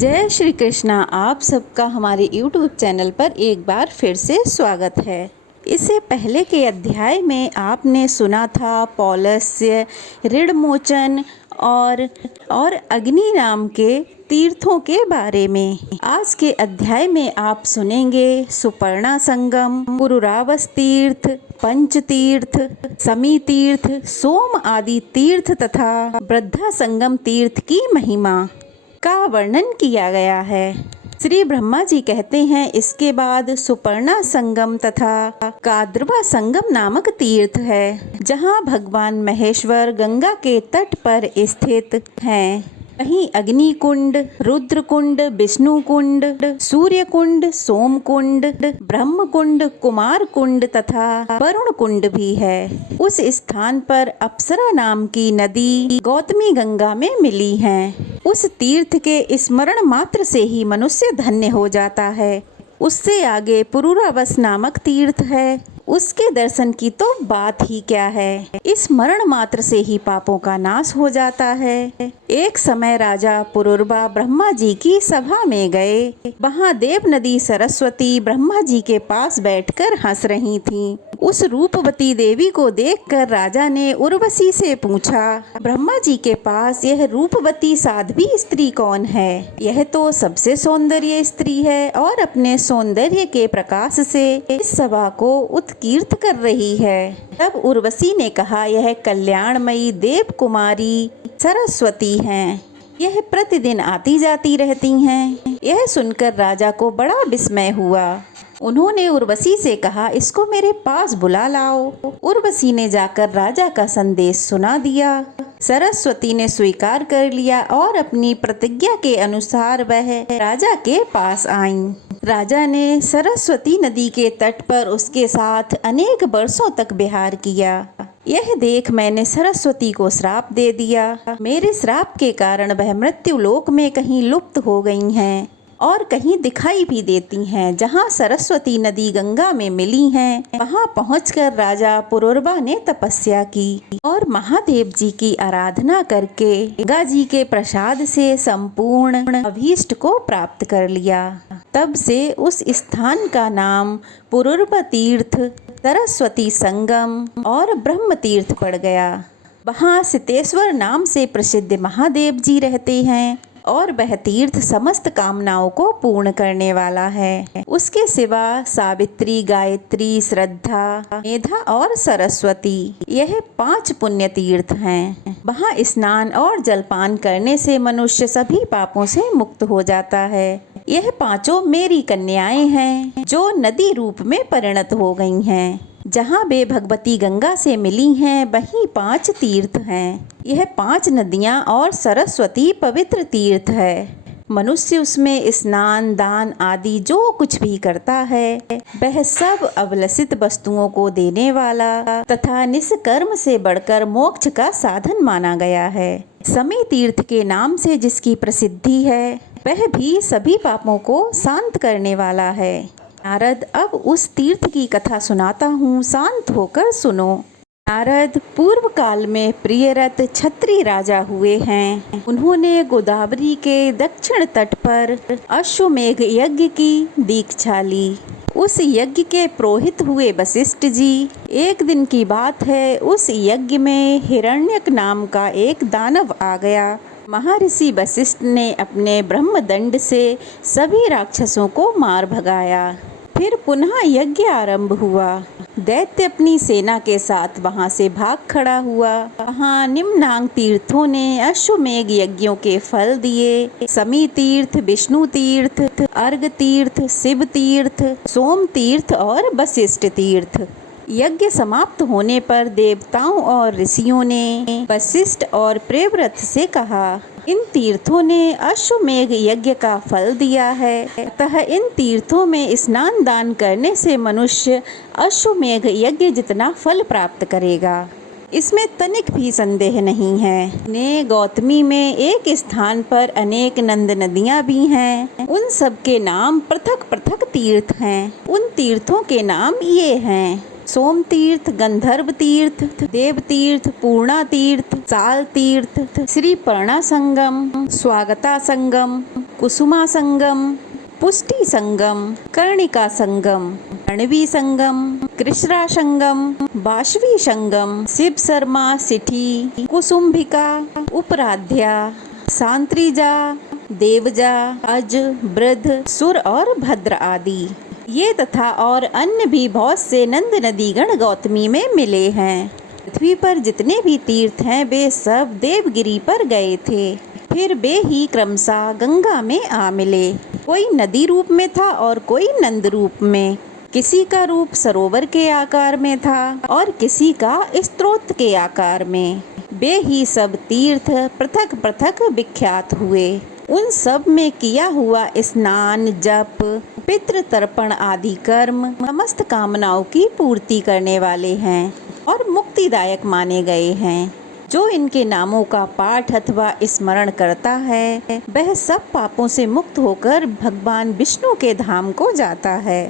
जय श्री कृष्णा। आप सबका हमारे YouTube चैनल पर एक बार फिर से स्वागत है। इससे पहले के अध्याय में आपने सुना था पौलस्य, ऋणमोचन और अग्नि नाम के तीर्थों के बारे में। आज के अध्याय में आप सुनेंगे सुपर्णा संगम, पुरुरावस तीर्थ, पंच तीर्थ, समी तीर्थ, सोम आदि तीर्थ तथा वृद्धा संगम तीर्थ की महिमा का वर्णन किया गया है। श्री ब्रह्मा जी कहते हैं, इसके बाद सुपर्णा संगम तथा काद्रवा संगम नामक तीर्थ है, जहाँ भगवान महेश्वर गंगा के तट पर स्थित हैं। वहीं अग्नि कुंड, रुद्र कुंड, विष्णु कुंड, सूर्य कुंड, सोम कुंड, ब्रह्म कुंड, कुमार कुंड तथा वरुण कुंड भी है। उस स्थान पर अप्सरा नाम की नदी गौतमी गंगा में मिली है। उस तीर्थ के स्मरण मात्र से ही मनुष्य धन्य हो जाता है। उससे आगे पुरुरावस नामक तीर्थ है, उसके दर्शन की तो बात ही क्या है। स्मरण मात्र से ही पापों का नाश हो जाता है। एक समय राजा पुरुरवा ब्रह्मा जी की सभा में गए। वहाँ देव नदी सरस्वती ब्रह्मा जी के पास बैठकर हंस रही थीं। उस रूपवती देवी को देखकर राजा ने उर्वशी से पूछा, ब्रह्मा जी के पास यह रूपवती साध्वी स्त्री कौन है? यह तो सबसे सौंदर्य स्त्री है और अपने सौंदर्य के प्रकाश से इस सभा को उत्कीर्त कर रही है। तब उर्वशी ने कहा, यह कल्याणमयी देव कुमारी सरस्वती हैं। यह प्रतिदिन आती जाती रहती हैं। यह सुनकर राजा को बड़ा विस्मय हुआ। उन्होंने उर्वशी से कहा, इसको मेरे पास बुला लाओ। उर्वशी ने जाकर राजा का संदेश सुना दिया। सरस्वती ने स्वीकार कर लिया और अपनी प्रतिज्ञा के अनुसार वह राजा के पास आईं। राजा ने सरस्वती नदी के तट पर उसके साथ अनेक वर्षों तक विहार किया। यह देख मैंने सरस्वती को श्राप दे दिया। मेरे श्राप के कारण वह मृत्यु लोक में कहीं लुप्त हो गई हैं और कहीं दिखाई भी देती हैं। जहाँ सरस्वती नदी गंगा में मिली हैं, वहाँ पहुंचकर राजा पुरुरवा ने तपस्या की और महादेव जी की आराधना करके गंगा जी के प्रसाद से संपूर्ण अभीष्ट को प्राप्त कर लिया। तब से उस स्थान का नाम पुरुरवा तीर्थ, सरस्वती संगम और ब्रह्म तीर्थ पड़ गया। वहाँ सितेश्वर नाम से प्रसिद्ध महादेव जी रहते हैं और वह तीर्थ समस्त कामनाओं को पूर्ण करने वाला है। उसके सिवा सावित्री, गायत्री, श्रद्धा, मेधा और सरस्वती, यह 5 पुण्य तीर्थ हैं। वहाँ स्नान और जलपान करने से मनुष्य सभी पापों से मुक्त हो जाता है। यह 5 मेरी कन्याएं हैं, जो नदी रूप में परिणत हो गई हैं। जहाँ वे भगवती गंगा से मिली हैं, वहीं 5 तीर्थ हैं। यह 5 नदियाँ और सरस्वती पवित्र तीर्थ है। मनुष्य उसमें स्नान, दान आदि जो कुछ भी करता है, वह सब अवलसित वस्तुओं को देने वाला तथा निष्कर्म से बढ़कर मोक्ष का साधन माना गया है। समी तीर्थ के नाम से जिसकी प्रसिद्धि है, वह भी सभी पापों को शांत करने वाला है। नारद, अब उस तीर्थ की कथा सुनाता हूँ, शांत होकर सुनो। नारद पूर्व काल में प्रियरत क्षत्रिय राजा हुए हैं। उन्होंने गोदावरी के दक्षिण तट पर अश्वमेघ यज्ञ की दीक्षा ली। उस यज्ञ के पुरोहित हुए वशिष्ठ जी। एक दिन की बात है, उस यज्ञ में हिरण्यक नाम का एक दानव आ गया। महर्षि वशिष्ठ ने अपने ब्रह्मदंड से सभी राक्षसों को मार भगाया। फिर पुनः यज्ञ आरंभ हुआ। दैत्य अपनी सेना के साथ वहां से भाग खड़ा हुआ। वहां निम्नांग तीर्थों ने अश्वमेघ यज्ञों के फल दिए। समी तीर्थ, विष्णु तीर्थ, अर्घ तीर्थ, शिव तीर्थ, सोम तीर्थ और वशिष्ठ तीर्थ। यज्ञ समाप्त होने पर देवताओं और ऋषियों ने वशिष्ठ और प्रियव्रत से कहा, इन तीर्थों ने अश्वमेघ यज्ञ का फल दिया है, अतः इन तीर्थों में स्नान दान करने से मनुष्य अश्वमेघ यज्ञ जितना फल प्राप्त करेगा। इसमें तनिक भी संदेह नहीं है। ने गौतमी में एक स्थान पर अनेक नंद नदियाँ भी हैं। उन सब के नाम पृथक पृथक तीर्थ हैं। उन तीर्थों के नाम ये हैं, सोम तीर्थ, गंधर्व तीर्थ, देव तीर्थ, पूर्णा तीर्थ, साल तीर्थ, श्री पर्णा संगम, स्वागता संगम, कुसुमा संगम, पुष्टि संगम, कर्णिका संगम, रणवी संगम, कृष्णा संगम, बाशवी संगम, शिव शर्मा सिठी, कुसुम्भिका, उपराध्या, सांत्रिजा, देवजा, अज, वृद्ध, सुर और भद्र आदि। ये तथा और अन्य भी बहुत से नंद नदीगण गौतमी में मिले हैं। पृथ्वी पर जितने भी तीर्थ हैं वे सब देवगिरी पर गए थे। फिर वे ही क्रमशः गंगा में आ मिले। कोई नदी रूप में था और कोई नंद रूप में। किसी का रूप सरोवर के आकार में था और किसी का स्त्रोत के आकार में। वे ही सब तीर्थ पृथक पृथक विख्यात हुए। उन सब में किया हुआ स्नान, जप, पितृ तर्पण आदि कर्म समस्त कामनाओं की पूर्ति करने वाले हैं और मुक्तिदायक माने गए हैं। जो इनके नामों का पाठ अथवा स्मरण करता है वह सब पापों से मुक्त होकर भगवान विष्णु के धाम को जाता है।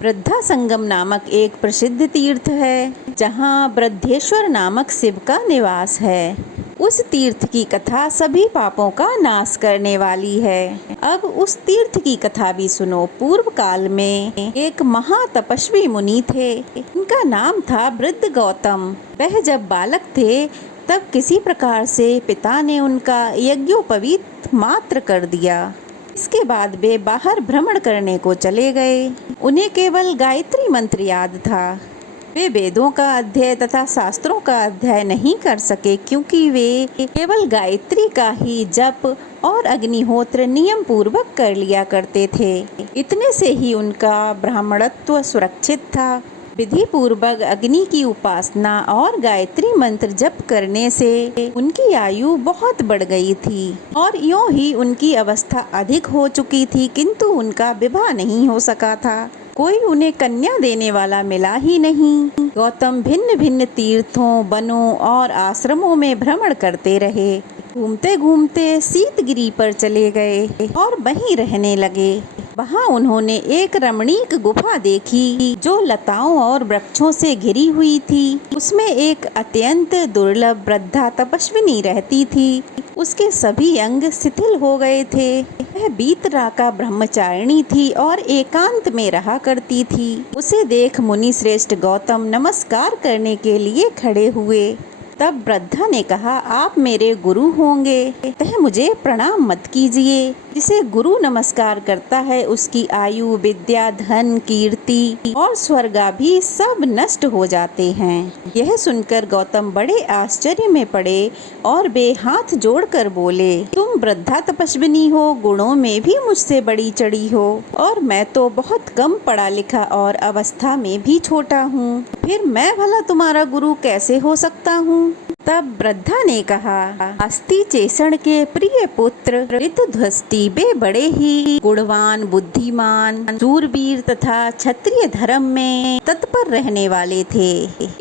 वृद्धा संगम नामक एक प्रसिद्ध तीर्थ है जहाँ वृद्धेश्वर नामक शिव का निवास है। उस तीर्थ की कथा सभी पापों का नाश करने वाली है। अब उस तीर्थ की कथा भी सुनो। पूर्व काल में एक महातपस्वी मुनि थे। उनका नाम था वृद्ध गौतम। वह जब बालक थे तब किसी प्रकार से पिता ने उनका यज्ञोपवीत मात्र कर दिया। इसके बाद वे बाहर भ्रमण करने को चले गए। उन्हें केवल गायत्री मंत्र याद था। वे वेदों का अध्ययन तथा शास्त्रों का अध्ययन नहीं कर सके क्योंकि वे केवल गायत्री का ही जप और अग्निहोत्र नियम पूर्वक कर लिया करते थे। इतने से ही उनका ब्राह्मणत्व सुरक्षित था। विधि पूर्वक अग्नि की उपासना और गायत्री मंत्र जप करने से उनकी आयु बहुत बढ़ गई थी और यूं ही उनकी अवस्था अधिक हो चुकी थी, किंतु उनका विवाह नहीं हो सका था। कोई उन्हें कन्या देने वाला मिला ही नहीं। गौतम भिन्न भिन्न तीर्थों, वनों और आश्रमों में भ्रमण करते रहे। घूमते घूमते शीतगिरी पर चले गए और वहीं रहने लगे। वहाँ उन्होंने एक रमणीक गुफा देखी जो लताओं और वृक्षों से घिरी हुई थी। उसमें एक अत्यंत दुर्लभ वृद्धा तपस्विनी रहती थी। उसके सभी अंग शिथिल हो गए थे। वह बीतराका ब्रह्मचारिणी थी और एकांत में रहा करती थी। उसे देख मुनि श्रेष्ठ गौतम नमस्कार करने के लिए खड़े हुए। तब वृद्धा ने कहा, आप मेरे गुरु होंगे, अतः मुझे प्रणाम मत कीजिए। जिसे गुरु नमस्कार करता है उसकी आयु, विद्या, धन, कीर्ति और स्वर्गा भी सब नष्ट हो जाते हैं। यह सुनकर गौतम बड़े आश्चर्य में पड़े और वे हाथ जोड़कर बोले, तुम वृद्धा तपस्विनी हो, गुणों में भी मुझसे बड़ी चढ़ी हो और मैं तो बहुत कम पढ़ा लिखा और अवस्था में भी छोटा हूँ। फिर मैं भला तुम्हारा गुरु कैसे हो सकता हूँ? तब वृद्धा ने कहा, अस्ति चेषण के प्रिय पुत्र ऋतुध्वष्टि वे बड़े ही गुणवान, बुद्धिमान, शूरवीर तथा क्षत्रिय धर्म में तत्पर रहने वाले थे।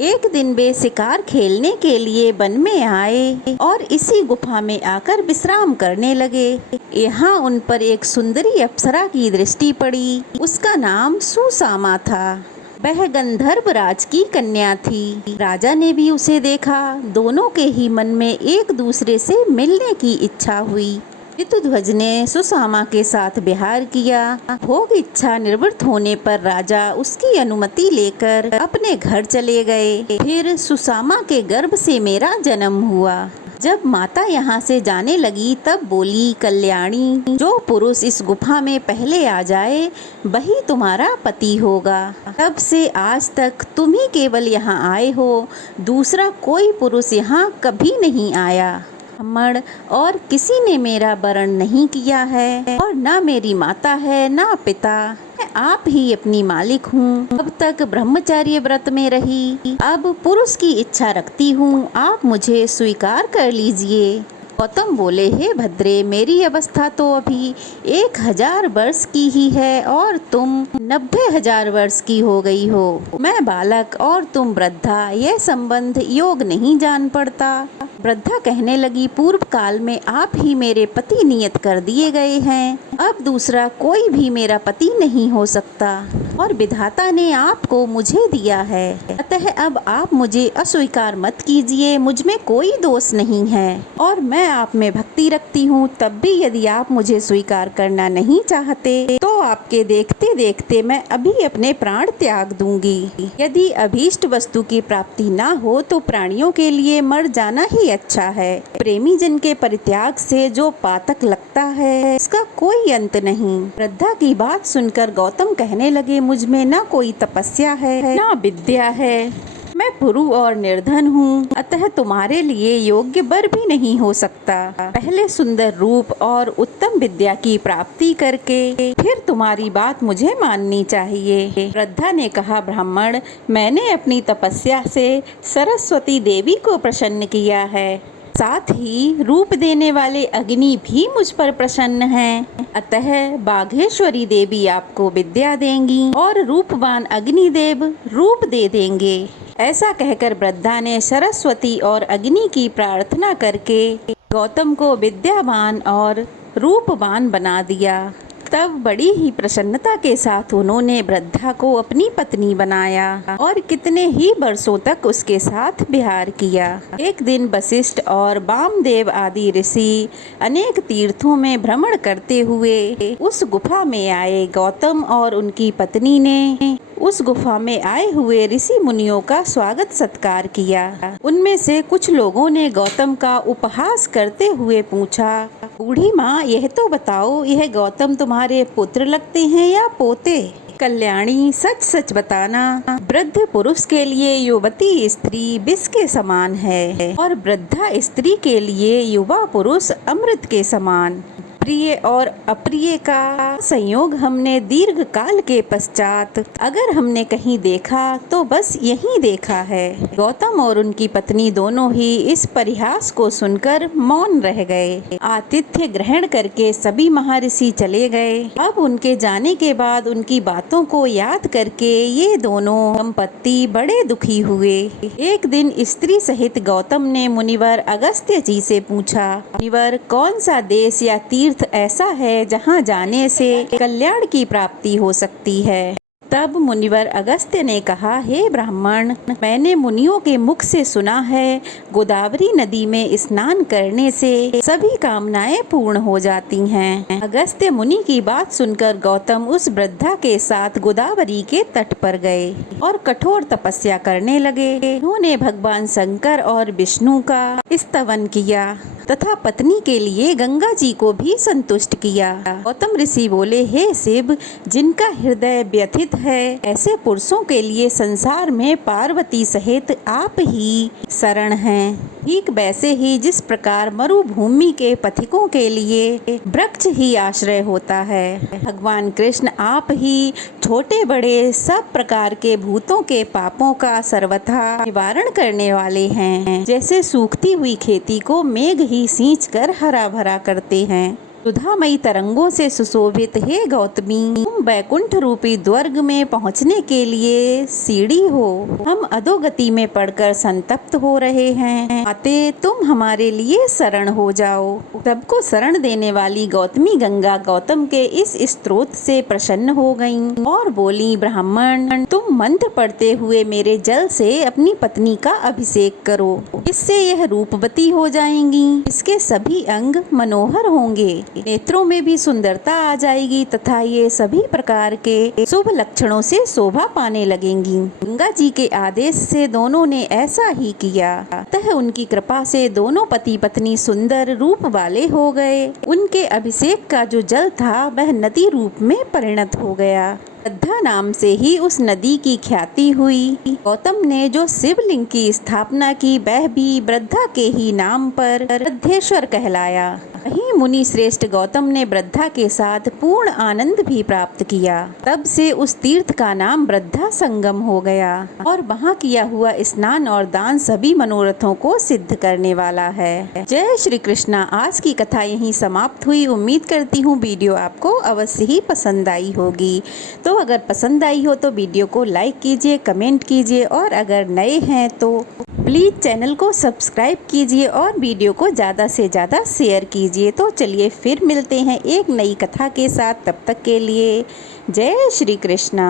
एक दिन वे शिकार खेलने के लिए वन में आए और इसी गुफा में आकर विश्राम करने लगे। यहाँ उन पर एक सुंदरी अप्सरा की दृष्टि पड़ी। उसका नाम सुसामा था। वह गंधर्व राज की कन्या थी। राजा ने भी उसे देखा। दोनों के ही मन में एक दूसरे से मिलने की इच्छा हुई। ऋतुध्वज ने सुसामा के साथ विहार किया। भोग इच्छा निवृत्त होने पर राजा उसकी अनुमति लेकर अपने घर चले गए। फिर सुसामा के गर्भ से मेरा जन्म हुआ। जब माता यहाँ से जाने लगी तब बोली, कल्याणी, जो पुरुष इस गुफा में पहले आ जाए वही तुम्हारा पति होगा। तब से आज तक तुम ही केवल यहाँ आए हो, दूसरा कोई पुरुष यहाँ कभी नहीं आया। ब्राह्मण और किसी ने मेरा वरण नहीं किया है और न मेरी माता है न पिता। मैं आप ही अपनी मालिक हूँ। अब तक ब्रह्मचर्य व्रत में रही, अब पुरुष की इच्छा रखती हूँ। आप मुझे स्वीकार कर लीजिए। गौतम बोले, हे भद्रे, मेरी अवस्था तो अभी 1000 वर्ष की ही है और तुम 90,000 वर्ष की हो गई हो। मैं बालक और तुम वृद्धा, यह संबंध योग नहीं जान पड़ता। वृद्धा कहने लगी, पूर्व काल में आप ही मेरे पति नियत कर दिए गए हैं। अब दूसरा कोई भी मेरा पति नहीं हो सकता। और विधाता ने आपको मुझे दिया है, अतः अब आप मुझे अस्वीकार मत कीजिए। मुझ में कोई दोष नहीं है और मैं आप में भक्ति रखती हूँ। तब भी यदि आप मुझे स्वीकार करना नहीं चाहते तो आपके देखते देखते मैं अभी अपने प्राण त्याग दूंगी। यदि अभीष्ट वस्तु की प्राप्ति ना हो तो प्राणियों के लिए मर जाना ही अच्छा है। प्रेमी जन के परित्याग से जो पातक लगता है इसका कोई अंत नहीं। वृद्धा की बात सुनकर गौतम कहने लगे, मुझ में ना कोई तपस्या है ना विद्या है। मैं पुरु और निर्धन हूँ, अतः तुम्हारे लिए योग्य वर भी नहीं हो सकता। पहले सुंदर रूप और उत्तम विद्या की प्राप्ति करके फिर तुम्हारी बात मुझे माननी चाहिए। वृद्धा ने कहा, ब्राह्मण, मैंने अपनी तपस्या से सरस्वती देवी को प्रसन्न किया है, साथ ही रूप देने वाले अग्नि भी मुझ पर प्रसन्न हैं। अतः बाघेश्वरी देवी आपको विद्या देंगी और रूपवान अग्निदेव रूप दे देंगे। ऐसा कहकर वृद्धा ने सरस्वती और अग्नि की प्रार्थना करके गौतम को विद्यावान और रूपवान बना दिया। तब बड़ी ही प्रसन्नता के साथ उन्होंने वृद्धा को अपनी पत्नी बनाया और कितने ही वर्षों तक उसके साथ विहार किया। एक दिन वशिष्ठ और वामदेव आदि ऋषि अनेक तीर्थों में भ्रमण करते हुए उस गुफा में आए। गौतम और उनकी पत्नी ने उस गुफा में आए हुए ऋषि मुनियों का स्वागत सत्कार किया। उनमें से कुछ लोगों ने गौतम का उपहास करते हुए पूछा, बूढ़ी माँ, यह तो बताओ, यह गौतम तुम्हारे पुत्र लगते हैं या पोते? कल्याणी, सच सच बताना। वृद्ध पुरुष के लिए युवती स्त्री विष के समान है और वृद्धा स्त्री के लिए युवा पुरुष अमृत के समान। प्रिय और अप्रिय का संयोग हमने दीर्घ काल के पश्चात अगर हमने कहीं देखा तो बस यहीं देखा है। गौतम और उनकी पत्नी दोनों ही इस परिहास को सुनकर मौन रह गए। आतिथ्य ग्रहण करके सभी महर्षि चले गए। अब उनके जाने के बाद उनकी बातों को याद करके ये दोनों दंपत्ति बड़े दुखी हुए। एक दिन स्त्री सहित गौतम ने मुनिवर अगस्त्य जी से पूछा, मुनिवर, कौन सा देश या तीर्थ ऐसा है जहाँ जाने से कल्याण की प्राप्ति हो सकती है? तब मुनिवर अगस्त्य ने कहा, हे ब्राह्मण, मैंने मुनियों के मुख से सुना है गोदावरी नदी में स्नान करने से सभी कामनाएं पूर्ण हो जाती हैं। अगस्त्य मुनि की बात सुनकर गौतम उस वृद्धा के साथ गोदावरी के तट पर गए और कठोर तपस्या करने लगे। उन्होंने भगवान शंकर और विष्णु का स्तवन किया तथा पत्नी के लिए गंगा जी को भी संतुष्ट किया। गौतम ऋषि बोले, हे शिव, जिनका हृदय व्यथित है ऐसे पुरुषों के लिए संसार में पार्वती सहित आप ही शरण हैं। ठीक वैसे ही जिस प्रकार मरुभूमि के पथिकों के लिए वृक्ष ही आश्रय होता है, भगवान कृष्ण आप ही छोटे बड़े सब प्रकार के भूतों के पापों का सर्वथा निवारण करने वाले हैं। जैसे सूखती हुई खेती को मेघ ही सींच कर हरा भरा करते हैं, सुधामयी तरंगों से सुशोभित हे गौतमी, तुम वैकुंठ रूपी द्वर्ग में पहुंचने के लिए सीढ़ी हो। हम अधोगति में पड़कर संतप्त हो रहे हैं, आते तुम हमारे लिए शरण हो जाओ। सबको शरण देने वाली गौतमी गंगा गौतम के इस स्त्रोत से प्रसन्न हो गईं और बोली, ब्राह्मण, तुम मंत्र पढ़ते हुए मेरे जल से अपनी पत्नी का अभिषेक करो, इससे यह रूपवती हो जाएंगी। इसके सभी अंग मनोहर होंगे, नेत्रों में भी सुंदरता आ जाएगी तथा ये सभी प्रकार के शुभ लक्षणों से शोभा पाने लगेंगी। गंगा जी के आदेश से दोनों ने ऐसा ही किया। अतः उनकी कृपा से दोनों पति पत्नी सुंदर रूप वाले हो गए। उनके अभिषेक का जो जल था वह नदी रूप में परिणत हो गया। वृद्धा नाम से ही उस नदी की ख्याति हुई। गौतम ने जो शिवलिंग की स्थापना की वह भी वृद्धा के ही नाम पर वृद्धेश्वर कहलाया। वहीं मुनि श्रेष्ठ गौतम ने वृद्धा के साथ पूर्ण आनंद भी प्राप्त किया। तब से उस तीर्थ का नाम वृद्धा संगम हो गया और वहाँ किया हुआ स्नान और दान सभी मनोरथों को सिद्ध करने वाला है। जय श्री कृष्णा। आज की कथा यहीं समाप्त हुई। उम्मीद करती हूँ वीडियो आपको अवश्य ही पसंद आई होगी। तो अगर पसंद आई हो तो वीडियो को लाइक कीजिए, कमेंट कीजिए और अगर नए हैं तो प्लीज़ चैनल को सब्सक्राइब कीजिए और वीडियो को ज़्यादा से ज़्यादा शेयर कीजिए। तो चलिए फिर मिलते हैं एक नई कथा के साथ। तब तक के लिए जय श्री कृष्णा।